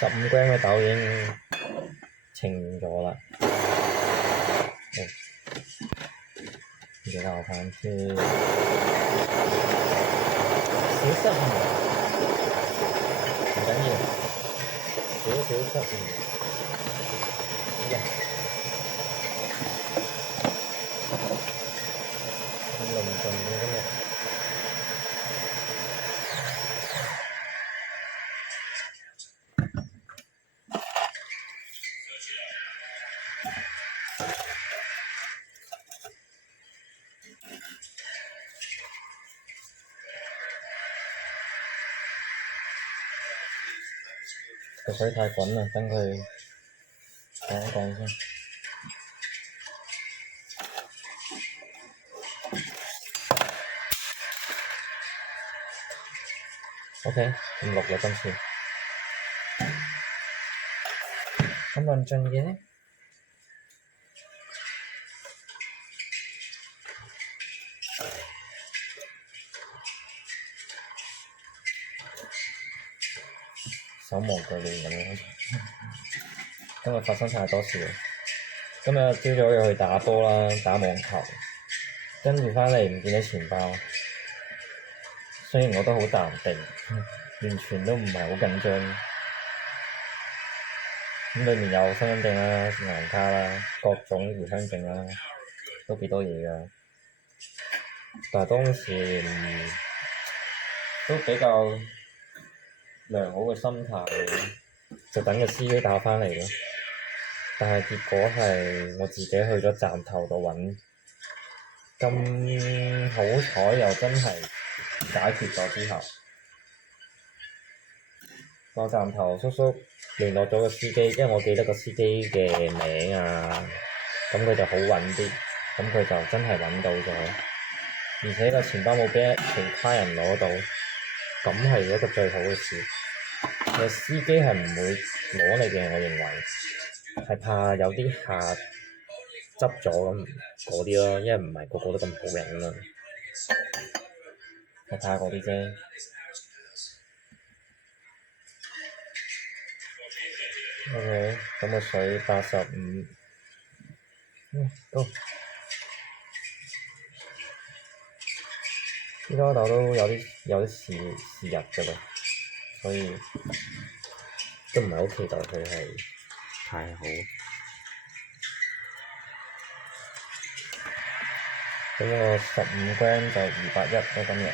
15g 嘅豆已經稱咗啦。唔記得我翻先，小失誤，唔緊要，少失誤。咁論盡嘅今日。個水太滾啦，等佢降一降先。OK， 唔錄啦今次。咁論盡嘅呢？手忙腳亂咁樣，今日發生太多事。今日朝早要去打波啦，打網球，跟住返嚟唔見咗錢包。雖然我都好淡定，完全都唔係好緊張。咁裏面有身份證啦、銀行卡啦、各種回鄉證啦，都幾多嘢㗎。但係當時都比較良好嘅心態，就等個司機打返嚟咯。但係結果係我自己去咗站頭度揾，咁好彩又真係解決咗之後，個站頭叔叔聯絡咗個司機，因為我記得個司機嘅名啊，咁佢就好穩啲，咁佢就真係揾到咗，而且個錢包冇俾其他人攞到，咁係一個最好嘅事。個司機係唔會攞你嘅，我認為係怕有啲客執咗咁嗰啲咯，因為唔係個個都咁好人啊嘛，係怕嗰啲啫。OK， 咁個水85，高。依家度都有啲時日㗎啦，所以都唔係好期待佢係太好。咁個15g 就210啦今日。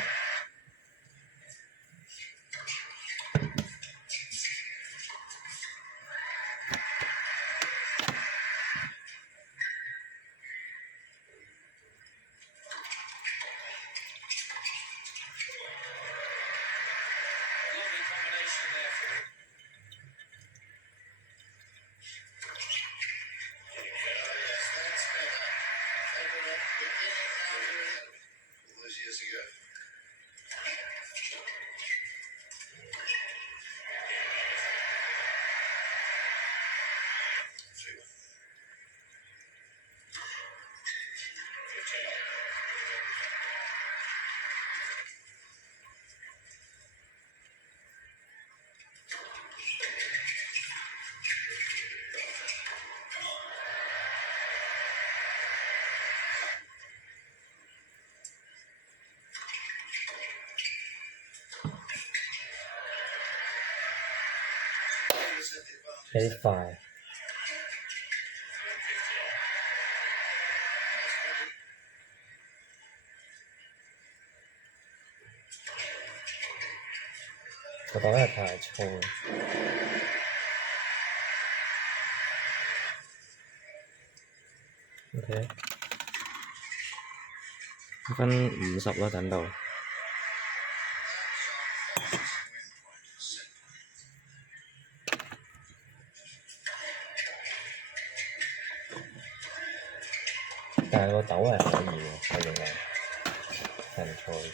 有啲快。個袋係太粗啦。OK， 分50啦，等到。但係個豆係可以嘅，我認為係唔錯嘅。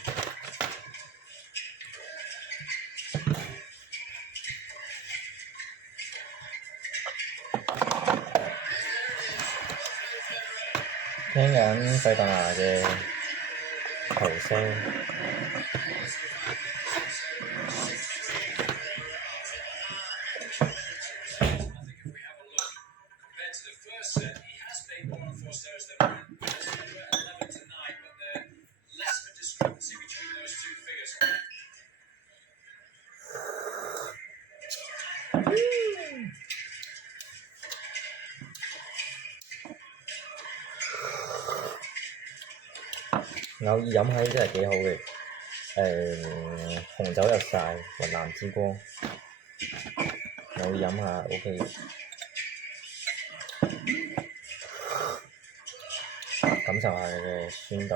聽緊費達拿嘅球聲，偶爾飲下真係幾好嘅。紅酒日曬，雲南之光，偶爾飲下 OK 嘅，感受下佢嘅酸度。